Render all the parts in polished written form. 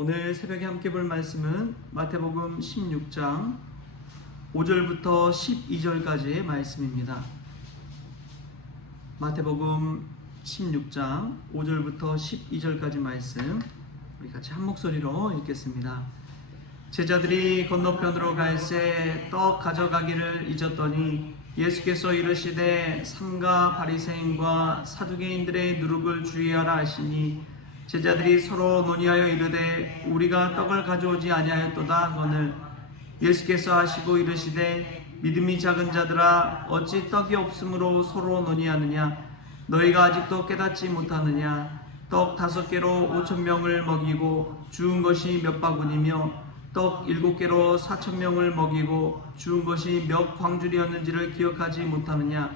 오늘 새벽에 함께 볼 말씀은 마태복음 16장 5절부터 12절까지의 말씀입니다. 마태복음 16장 5절부터 12절까지 말씀 우리 같이 한 목소리로 읽겠습니다. 제자들이 건너편으로 갈새 떡 가져가기를 잊었더니 예수께서 이르시되 삼가 바리새인과 사두개인들의 누룩을 주의하라 하시니 제자들이 서로 논의하여 이르되 우리가 떡을 가져오지 아니하였도다 하거늘 예수께서 하시고 이르시되 믿음이 작은 자들아 어찌 떡이 없으므로 서로 논의하느냐 너희가 아직도 깨닫지 못하느냐 떡 5개로 5,000명을 먹이고 주운 것이 몇 바구니며 떡 7개로 4,000명을 먹이고 주운 것이 몇 광줄이었는지를 기억하지 못하느냐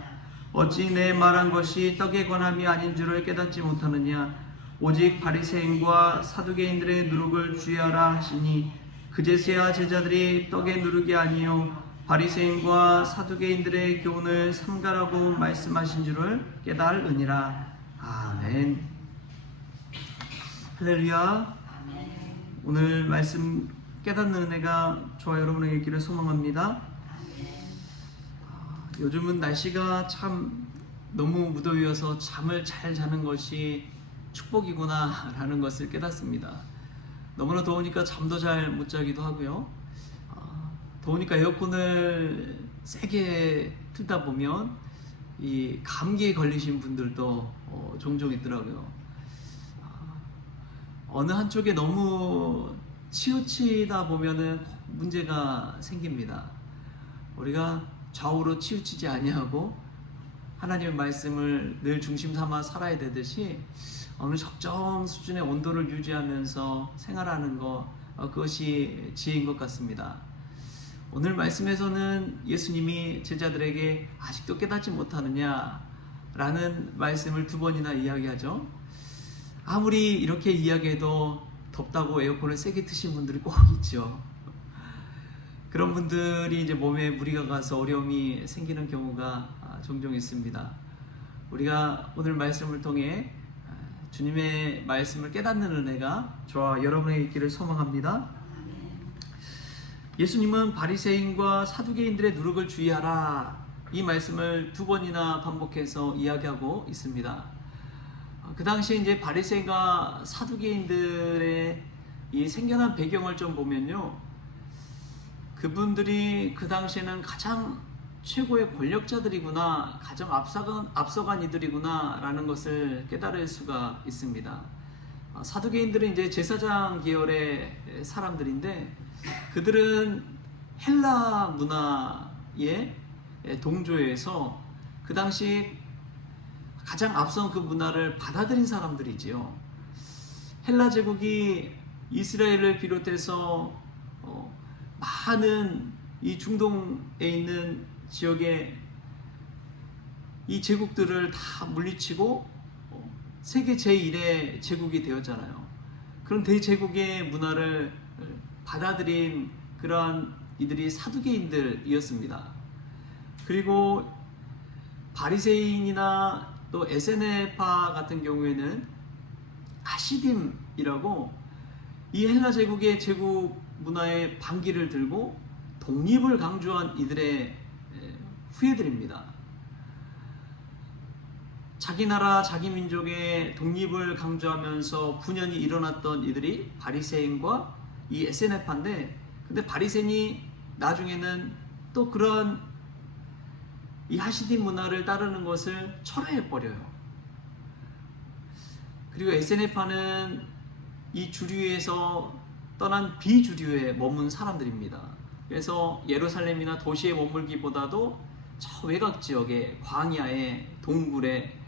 어찌 내 말한 것이 떡에 관함이 아닌 줄을 깨닫지 못하느냐 오직 바리새인과 사두개인들의 누룩을 주의하라 하시니 그제서야 제자들이 떡의 누룩이 아니요 바리새인과 사두개인들의 교훈을 삼가라고 말씀하신 줄을 깨달으니라. 아멘. 할렐루야. 오늘 말씀 깨닫는 은혜가 저와 여러분에게 있기를 소망합니다. 요즘은 날씨가 참 너무 무더위여서 잠을 잘 자는 것이 축복이구나 라는 것을 깨닫습니다. 너무나 더우니까 잠도 잘 못 자기도 하고요. 더우니까 에어컨을 세게 틀다 보면 이 감기에 걸리신 분들도 종종 있더라고요. 어느 한쪽에 너무 치우치다 보면은 문제가 생깁니다. 우리가 좌우로 치우치지 아니하고 하나님의 말씀을 늘 중심 삼아 살아야 되듯이 어느 적정 수준의 온도를 유지하면서 생활하는 것 그것이 지혜인 것 같습니다. 오늘 말씀에서는 예수님이 제자들에게 아직도 깨닫지 못하느냐 라는 말씀을 2번이나 이야기하죠. 아무리 이렇게 이야기해도 덥다고 에어컨을 세게 트신 분들이 꼭 있죠. 그런 분들이 이제 몸에 무리가 가서 어려움이 생기는 경우가 종종 있습니다. 우리가 오늘 말씀을 통해 주님의 말씀을 깨닫는 은혜가 저와 여러분에게 있기를 소망합니다. 예수님은 바리새인과 사두개인들의 누룩을 주의하라 이 말씀을 2번이나 반복해서 이야기하고 있습니다. 그 당시에 이제 바리새인과 사두개인들의 이 생겨난 배경을 좀 보면요, 그분들이 그 당시에는 가장 최고의 권력자들이구나, 가장 앞서간 이들이구나 라는 것을 깨달을 수가 있습니다. 사두개인들은 이제 제사장 계열의 사람들인데 그들은 헬라 문화에 동조해서 그 당시 가장 앞선 그 문화를 받아들인 사람들이지요. 헬라 제국이 이스라엘을 비롯해서 많은 이 중동에 있는 지역의 이 제국들을 다 물리치고 세계 제1의 제국이 되었잖아요. 그런 대제국의 문화를 받아들인 그러한 이들이 사두개인들이었습니다. 그리고 바리새인이나 또 에세네파 같은 경우에는 하시딤이라고 이 헬라 제국의 제국 문화의 반기를 들고 독립을 강조한 이들의 후예들입니다. 자기 나라 자기 민족의 독립을 강조하면서 분연히 일어났던 이들이 바리새인과 이 에세네파인데, 근데 바리새인이 나중에는 또 그런 이 하시딤 문화를 따르는 것을 철회해 버려요. 그리고 에세네파는 이 주류에서 떠난 비주류에 머문 사람들입니다. 그래서 예루살렘이나 도시에 머물기보다도 저 외곽 지역에 광야에 동굴에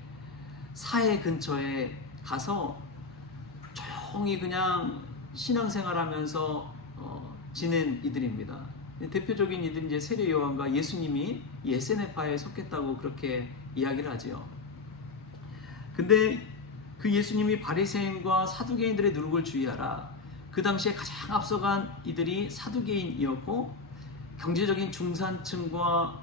사해 근처에 가서 조용히 그냥 신앙생활하면서 지낸 이들입니다. 대표적인 이들은 이제 세례 요한과 예수님이 에세네파에 속했다고 그렇게 이야기를 하지요. 근데 그 예수님이 바리새인과 사두개인들의 누룩을 주의하라. 그 당시에 가장 앞서간 이들이 사두개인이었고 경제적인 중산층과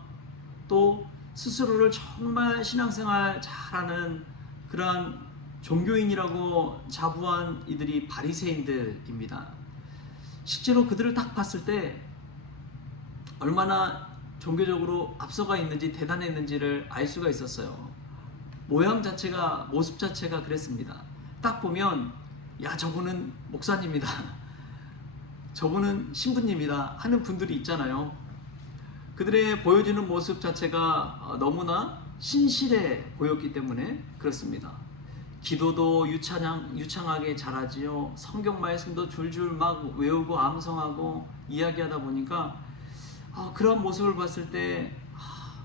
또 스스로를 정말 신앙생활 잘하는 그러한 종교인이라고 자부한 이들이 바리새인들입니다. 실제로 그들을 딱 봤을 때 얼마나 종교적으로 앞서가 있는지 대단했는지를 알 수가 있었어요. 모양 자체가, 모습 자체가 그랬습니다. 딱 보면 야, 저분은 목사님이다, 저분은 신부님이다 하는 분들이 있잖아요. 그들의 보여지는 모습 자체가 너무나 신실해 보였기 때문에 그렇습니다. 기도도 유창하게 잘하지요. 성경 말씀도 줄줄 막 외우고 암송하고 이야기하다 보니까 그런 모습을 봤을 때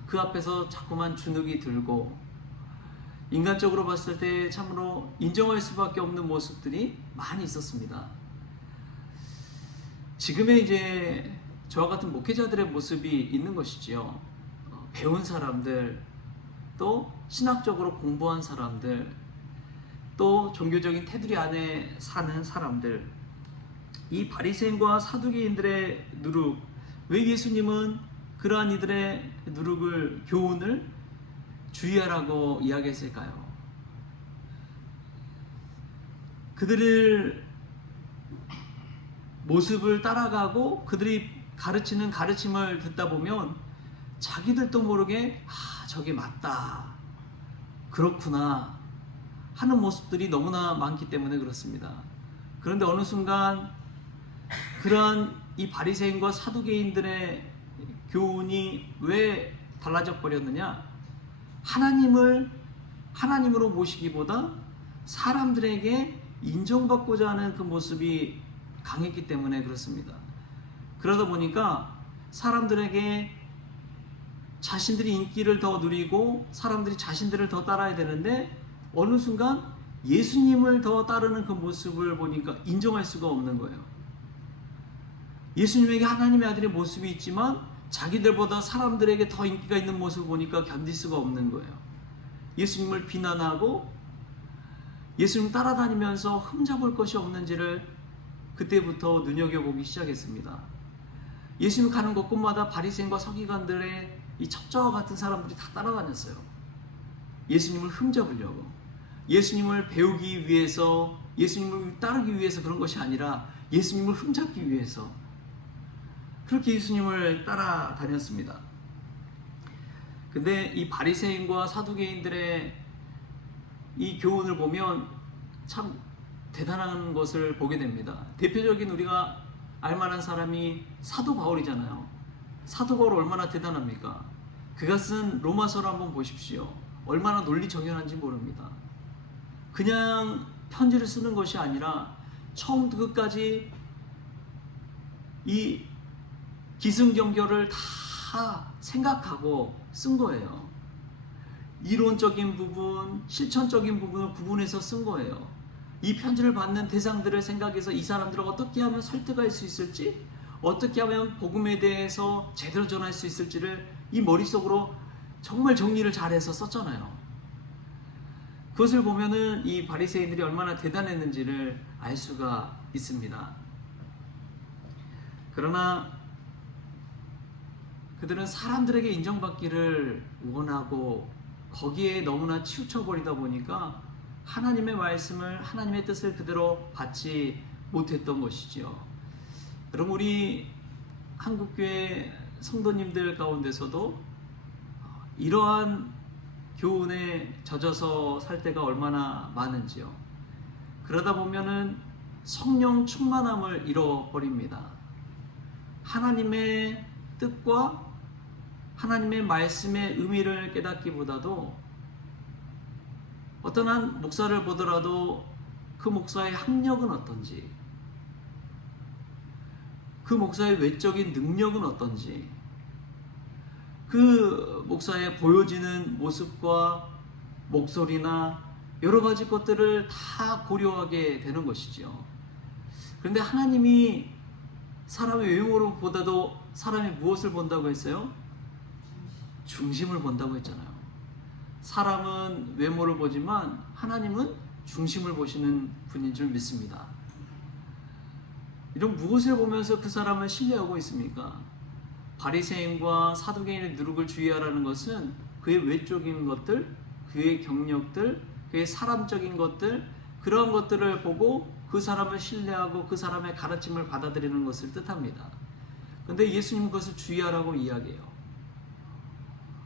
그 앞에서 자꾸만 주눅이 들고, 인간적으로 봤을 때 참으로 인정할 수밖에 없는 모습들이 많이 있었습니다. 지금의 이제 저와 같은 목회자들의 모습이 있는 것이지요. 배운 사람들, 또 신학적으로 공부한 사람들, 또 종교적인 테두리 안에 사는 사람들, 이 바리새인과 사두개인들의 누룩, 왜 예수님은 그러한 이들의 누룩을, 교훈을 주의하라고 이야기했을까요? 그들을 모습을 따라가고 그들이 가르치는 가르침을 듣다 보면 자기들도 모르게 저게 맞다, 그렇구나 하는 모습들이 너무나 많기 때문에 그렇습니다. 그런데 어느 순간 그러한 이 바리새인과 사두개인들의 교훈이 왜 달라져 버렸느냐? 하나님으로 모시기보다 사람들에게 인정받고자 하는 그 모습이 강했기 때문에 그렇습니다. 그러다 보니까 사람들에게 자신들이 인기를 더 누리고 사람들이 자신들을 더 따라야 되는데 어느 순간 예수님을 더 따르는 그 모습을 보니까 인정할 수가 없는 거예요. 예수님에게 하나님의 아들의 모습이 있지만 자기들보다 사람들에게 더 인기가 있는 모습을 보니까 견딜 수가 없는 거예요. 예수님을 비난하고 예수님 따라다니면서 흠잡을 것이 없는지를 그때부터 눈여겨보기 시작했습니다. 예수님 가는 곳곳마다 바리새인과 서기관들의 이 첩자와 같은 사람들이 다 따라다녔어요. 예수님을 흠잡으려고, 예수님을 배우기 위해서, 예수님을 따르기 위해서 그런 것이 아니라 예수님을 흠잡기 위해서 그렇게 예수님을 따라다녔습니다. 근데 이 바리새인과 사두개인들의 이 교훈을 보면 참 대단한 것을 보게 됩니다. 대표적인 우리가 알만한 사람이 사도 바울이잖아요. 사도 바울 얼마나 대단합니까? 그가 쓴 로마서를 한번 보십시오. 얼마나 논리 정연한지 모릅니다. 그냥 편지를 쓰는 것이 아니라 처음부터 끝까지 이 기승전결을 다 생각하고 쓴 거예요. 이론적인 부분, 실천적인 부분을 구분해서 쓴 거예요. 이 편지를 받는 대상들을 생각해서 이 사람들을 어떻게 하면 설득할 수 있을지, 어떻게 하면 복음에 대해서 제대로 전할 수 있을지를 이 머릿속으로 정말 정리를 잘해서 썼잖아요. 그것을 보면은 이 바리새인들이 얼마나 대단했는지를 알 수가 있습니다. 그러나 그들은 사람들에게 인정받기를 원하고 거기에 너무나 치우쳐버리다 보니까 하나님의 말씀을, 하나님의 뜻을 그대로 받지 못했던 것이지요. 여러분, 우리 한국교회 성도님들 가운데서도 이러한 교훈에 젖어서 살 때가 얼마나 많은지요. 그러다 보면은 성령 충만함을 잃어버립니다. 하나님의 뜻과 하나님의 말씀의 의미를 깨닫기보다도 어떤 한 목사를 보더라도 그 목사의 학력은 어떤지, 그 목사의 외적인 능력은 어떤지, 그 목사의 보여지는 모습과 목소리나 여러 가지 것들을 다 고려하게 되는 것이죠. 그런데 하나님이 사람의 외모로 보다도 사람이 무엇을 본다고 했어요? 중심을 본다고 했잖아요. 사람은 외모를 보지만 하나님은 중심을 보시는 분인 줄 믿습니다. 이런 무엇을 보면서 그 사람을 신뢰하고 있습니까? 바리새인과 사두개인의 누룩을 주의하라는 것은 그의 외적인 것들, 그의 경력들, 그의 사람적인 것들, 그런 것들을 보고 그 사람을 신뢰하고 그 사람의 가르침을 받아들이는 것을 뜻합니다. 그런데 예수님은 그것을 주의하라고 이야기해요.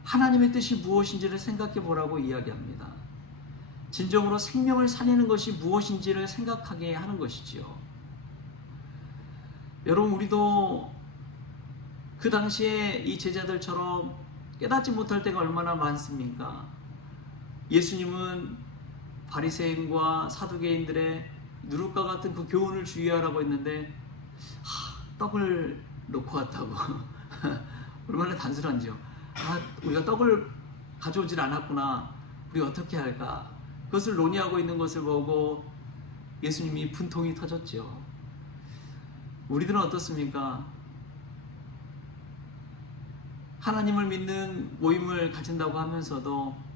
하나님의 뜻이 무엇인지를 생각해 보라고 이야기합니다. 진정으로 생명을 살리는 것이 무엇인지를 생각하게 하는 것이지요. 여러분, 우리도 그 당시에 이 제자들처럼 깨닫지 못할 때가 얼마나 많습니까? 예수님은 바리새인과 사두개인들의 누룩과 같은 그 교훈을 주의하라고 했는데 떡을 놓고 왔다고 얼마나 단순한지요. 우리가 떡을 가져오질 않았구나, 우리 어떻게 할까, 그것을 논의하고 있는 것을 보고 예수님이 분통이 터졌죠. 우리들은 어떻습니까? 하나님을 믿는 모임을 가진다고 하면서도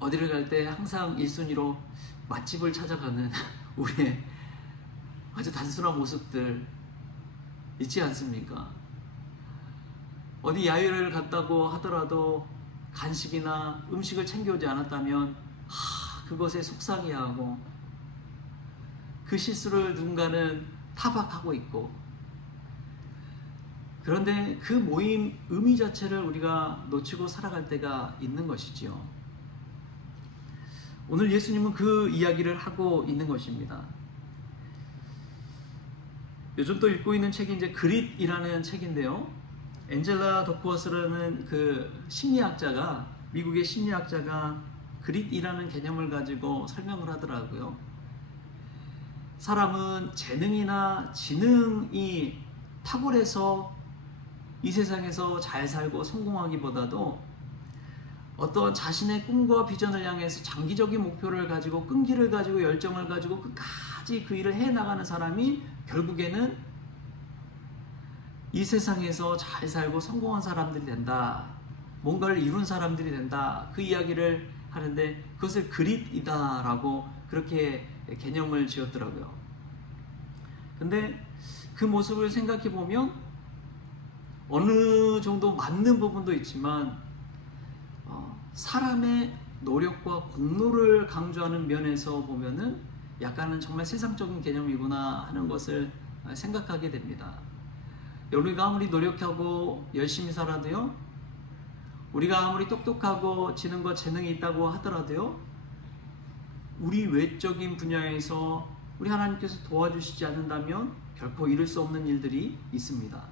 어디를 갈 때 항상 1순위로 맛집을 찾아가는 우리의 아주 단순한 모습들 있지 않습니까? 어디 야유를 갔다고 하더라도 간식이나 음식을 챙겨오지 않았다면 그것에 속상해하고 그 실수를 누군가는 타박하고 있고, 그런데 그 모임 의미 자체를 우리가 놓치고 살아갈 때가 있는 것이지요. 오늘 예수님은 그 이야기를 하고 있는 것입니다. 요즘 또 읽고 있는 책이 이제 그릿이라는 책인데요. 엔젤라 더크워스라는 그 심리학자가, 미국의 심리학자가 그릿이라는 개념을 가지고 설명을 하더라고요. 사람은 재능이나 지능이 탁월해서 이 세상에서 잘 살고 성공하기보다도 어떤 자신의 꿈과 비전을 향해서 장기적인 목표를 가지고 끈기를 가지고 열정을 가지고 끝까지 그 일을 해나가는 사람이 결국에는 이 세상에서 잘 살고 성공한 사람들이 된다, 뭔가를 이룬 사람들이 된다, 그 이야기를 하는데 그것을 그릿이다 라고 그렇게 개념을 지었더라고요. 근데 그 모습을 생각해 보면 어느 정도 맞는 부분도 있지만 사람의 노력과 공로를 강조하는 면에서 보면은 약간은 정말 세상적인 개념이구나 하는 것을 생각하게 됩니다. 우리가 아무리 노력하고 열심히 살아도요, 우리가 아무리 똑똑하고 지능과 재능이 있다고 하더라도요, 우리 외적인 분야에서 우리 하나님께서 도와주시지 않는다면 결코 이룰 수 없는 일들이 있습니다.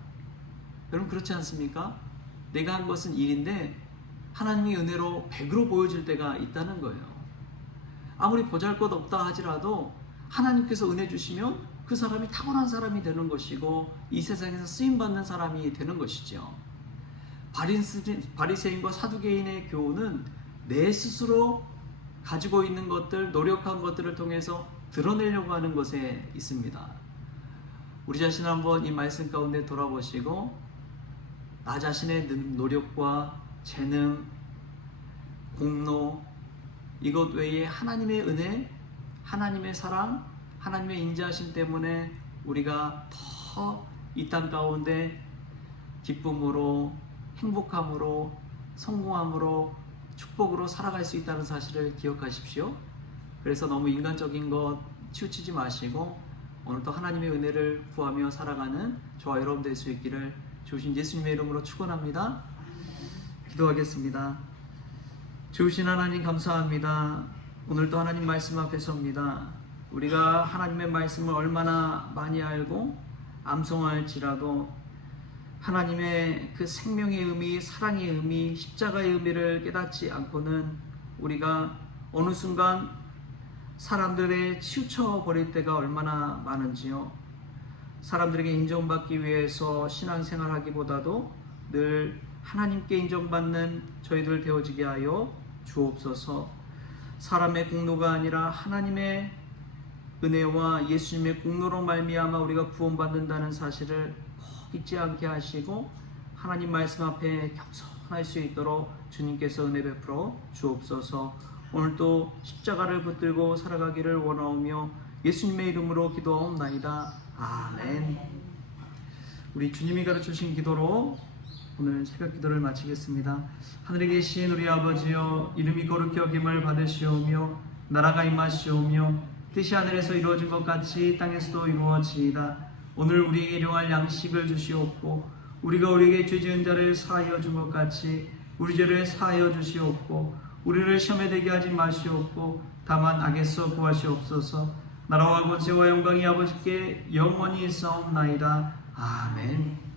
여러분, 그렇지 않습니까? 내가 한 것은 일인데 하나님의 은혜로 100으로 보여질 때가 있다는 거예요. 아무리 보잘것없다 하지라도 하나님께서 은혜 주시면 그 사람이 탁월한 사람이 되는 것이고 이 세상에서 쓰임받는 사람이 되는 것이죠. 바리새인과 사두개인의 교훈은 내 스스로 가지고 있는 것들, 노력한 것들을 통해서 드러내려고 하는 것에 있습니다. 우리 자신을 한번 이 말씀 가운데 돌아보시고 나 자신의 노력과 재능, 공로, 이것 외에 하나님의 은혜, 하나님의 사랑, 하나님의 인자하심 때문에 우리가 더 이 땅 가운데 기쁨으로, 행복함으로, 성공함으로, 축복으로 살아갈 수 있다는 사실을 기억하십시오. 그래서 너무 인간적인 것 치우치지 마시고 오늘도 하나님의 은혜를 구하며 살아가는 저와 여러분 될 수 있기를 주신 예수님의 이름으로 축원합니다. 기도하겠습니다. 주신 하나님 감사합니다. 오늘도 하나님 말씀 앞에 섭니다. 우리가 하나님의 말씀을 얼마나 많이 알고 암송할지라도 하나님의 그 생명의 의미, 사랑의 의미, 십자가의 의미를 깨닫지 않고는 우리가 어느 순간 사람들에 치우쳐 버릴 때가 얼마나 많은지요. 사람들에게 인정받기 위해서 신앙생활 하기보다도 늘 하나님께 인정받는 저희들 되어지게 하여 주옵소서. 사람의 공로가 아니라 하나님의 은혜와 예수님의 공로로 말미암아 우리가 구원받는다는 사실을 꼭 잊지 않게 하시고 하나님 말씀 앞에 겸손할 수 있도록 주님께서 은혜 베풀어 주옵소서. 오늘도 십자가를 붙들고 살아가기를 원하오며 예수님의 이름으로 기도하옵나이다. 아멘. 우리 주님이 가르쳐주신 기도로 오늘 새벽 기도를 마치겠습니다. 하늘에 계신 우리 아버지여, 이름이 거룩히 여김을 받으시오며 나라가 임하시오며 뜻이 하늘에서 이루어진 것 같이 땅에서도 이루어지이다. 오늘 우리에게 일용할 양식을 주시옵고 우리가 우리에게 죄 지은 자를 사하여 준 것 같이 우리 죄를 사하여 주시옵고 우리를 시험에 들게 하지 마시옵고 다만 악에서 구하시옵소서. 나라와 권세와 영광이 아버지께 영원히 있사옵나이다. 아멘.